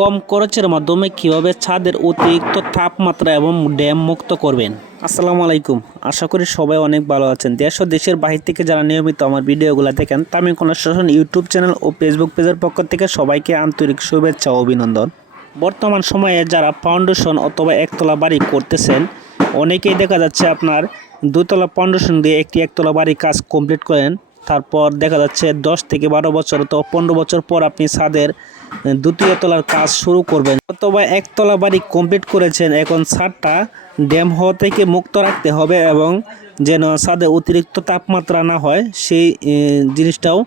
কম খরচের মাধ্যমে কীভাবে ছাদের অতিরিক্ত তাপমাত্রা এবং ড্যাম মুক্ত করবেন? আসসালামু আলাইকুম। আশা করি সবাই অনেক ভালো আছেন। দেশ ও দেশের বাহির থেকে যারা নিয়মিত আমার ভিডিওগুলো দেখেন, তামিম কনস্ট্রাকশন ইউটিউব চ্যানেল ও ফেসবুক পেজের পক্ষ থেকে সবাইকে আন্তরিক শুভেচ্ছা ও অভিনন্দন। বর্তমান সময়ে যারা ফাউন্ডেশন অথবা একতলা বাড়ি করতেছেন, অনেকেই দেখা যাচ্ছে আপনার দুতলা ফাউন্ডেশন দিয়ে একটি একতলা বাড়ি কাজ কমপ্লিট করেন। তারপর দেখা যাচ্ছে দশ থেকে বারো বছর অথবা পনেরো বছর পর আপনি ছাদের দ্বিতীয় তলার কাজ শুরু করবেন। অথবা একতলা বাড়ি কমপ্লিট করেছেন, এখন ছাদটা ড্যাম হওয়া থেকে মুক্ত রাখতে হবে এবং যেন ছাদে অতিরিক্ত তাপমাত্রা না হয়, সেই জিনিসটাও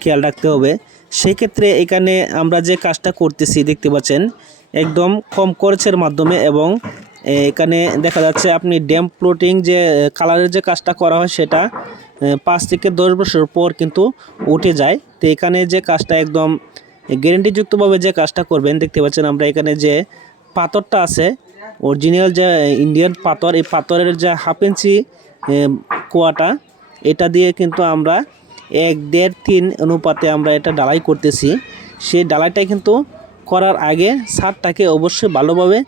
খেয়াল রাখতে হবে। সেই ক্ষেত্রে এখানে আমরা যে কাজটা করতেছি দেখতে পাচ্ছেন, একদম কম খরচের মাধ্যমে এবং এখানে দেখা যাচ্ছে আপনি ড্যাম প্লোটিং যে, কালারের যে কাজটা করা হয় সেটা পাঁচ থেকে দশ বছর পর কিন্তু উঠে যায়। তো এখানে যে কাজটা একদম গ্যারেন্টিযুক্তভাবে যে কাজটা করবেন, দেখতে পাচ্ছেন আমরা এখানে যে পাথরটা আছে, অরিজিনাল যে ইন্ডিয়ান পাথর, এই পাথরের যে হাফ ইঞ্চি কুয়াটা, এটা দিয়ে কিন্তু আমরা এক দেড় তিন অনুপাতে আমরা এটা ডালাই করতেছি। সেই ডালাইটা কিন্তু করার আগে ছাদটাকে অবশ্যই ভালোভাবে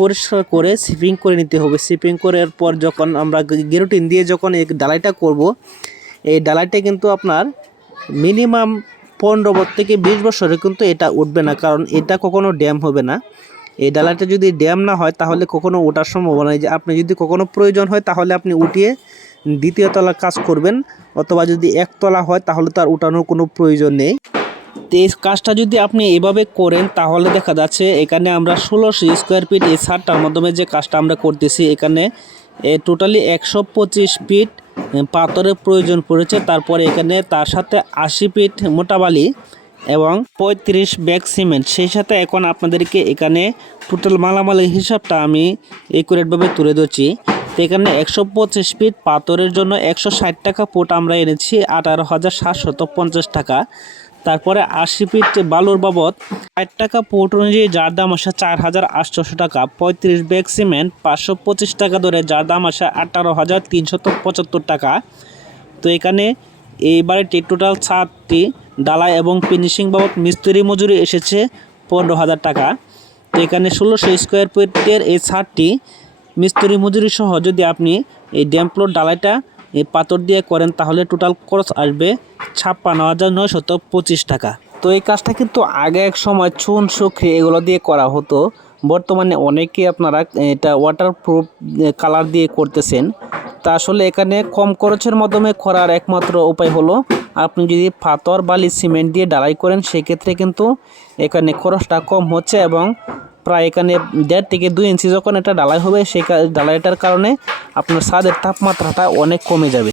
পরিষ্কার করে সিপিং করে নিতে হবে। সিপিং করার পর যখন আমরা গেরোটিন দিয়ে যখন এই ডালাইটা করব, এই ডালাইটা কিন্তু আপনার মিনিমাম পনেরো বছর থেকে বিশ বছরে কিন্তু এটা উঠবে না, কারণ এটা কখনো ড্যাম হবে না। এই ডালাটা যদি ড্যাম না হয়, তাহলে কখনো ওঠার সম্ভাবনা নেই। যে আপনি যদি কখনো প্রয়োজন হয়, তাহলে আপনি উঠিয়ে দ্বিতীয় তলা কাজ করবেন, অথবা যদি একতলা হয়, তাহলে তার উঠানোর কোনো প্রয়োজন নেই। তো এই কাজটা যদি আপনি এভাবে করেন, তাহলে দেখা যাচ্ছে এখানে আমরা ষোলোশো স্কোয়ার ফিট এই ছাদটার মাধ্যমে যে কাজটা আমরা করতেছি, এখানে টোটালি একশো পঁচিশ ফিট পাথরের প্রয়োজন পড়েছে। তারপরে এখানে তার সাথে আশি ফিট মোটা বালি এবং পঁয়ত্রিশ ব্যাগ সিমেন্ট। সেই সাথে এখন আপনাদেরকে এখানে টোটাল মালামালের হিসাবটা আমি একুরেটভাবে তুলে ধরছি। তো এখানে একশো পঁচিশ ফিট পাথরের জন্য একশো ষাট টাকা ফুট আমরা এনেছি, আঠারো হাজার সাতশত পঞ্চাশ টাকা। তারপরে আশি ফিট বালুর বাবদ, ষাট টাকা ফুট অনুযায়ী যার দাম আসে চার হাজার আটশোশো টাকা। পঁয়ত্রিশ ব্যাগ সিমেন্ট, পাঁচশো পঁচিশ টাকা ধরে যার দাম আসে আঠারো হাজার তিনশত পঁচাত্তর টাকা। তো এখানে এই বাড়িটি টোটাল ছাদটি ডালাই এবং ফিনিশিং বাবদ মিস্ত্রি মজুরি এসেছে পনেরো হাজার টাকা। তো এখানে ষোলোশো স্কোয়ার ফিটের এই ছাদটি মিস্ত্রি মজুরি সহ যদি আপনি এই ড্যাম্পলোর ডালাইটা এই পাথর দিয়ে করেন তাহলে টোটাল খরচ আসবে ছাপ্পান্ন হাজার নয়শত পঁচিশ টাকা। তো এই কাজটা কিন্তু আগে এক সময় চুন শুকরি এগুলো দিয়ে করা হতো। বর্তমানে অনেকেই আপনারা এটা ওয়াটারপ্রুফ কালার দিয়ে করতেছেন। তা আসলে এখানে কম খরচের মাধ্যমে করার একমাত্র উপায় হলো, আপনি যদি পাথর বালি সিমেন্ট দিয়ে ডালাই করেন, সেক্ষেত্রে কিন্তু এখানে খরচটা কম হচ্ছে এবং প্রায় এখানে দেড় থেকে দুই ইঞ্চি যখন এটা ডালাই হবে, সেই ঢালাইটার ডালাইটার কারণে আপনার ছাদের তাপমাত্রাটা অনেক কমে যাবে।